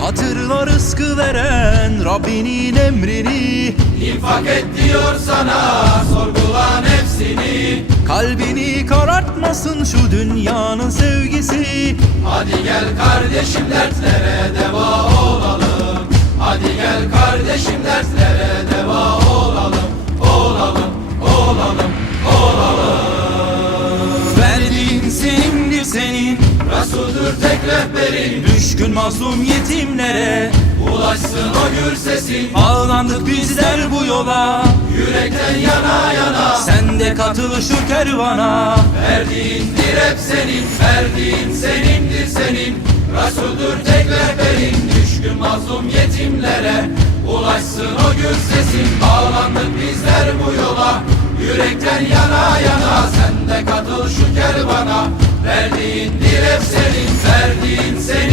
Hatırla rızkı veren Rabbinin emrini. İnfak et diyor sana sorgula nefsini Kalbini karartmasın şu dünyanın sevgisi. Hadi gel kardeşim dertlere deva olalım. Hadi gel kardeşim dertlere deva olalım. Olalım, olalım, Verdiğin senindir senin Resul'dür tek rehberin? Düşkün mazlum yetimlere. Ulaşsın o gür sesin. Bağlandık bizler bu yola. Yürekten yana yana. Sen de katıl şu kervana. Verdiğindir hep senin Verdiğin senindir senin. Resul'dür tek rehberin? Düşkün mazlum yetimlere. Ulaşsın o gür sesin. Bağlandık bizler bu yola. Yürekten yana yana. Sen de katıl şu kervana Verdiğindir hep senin Verdiğin senin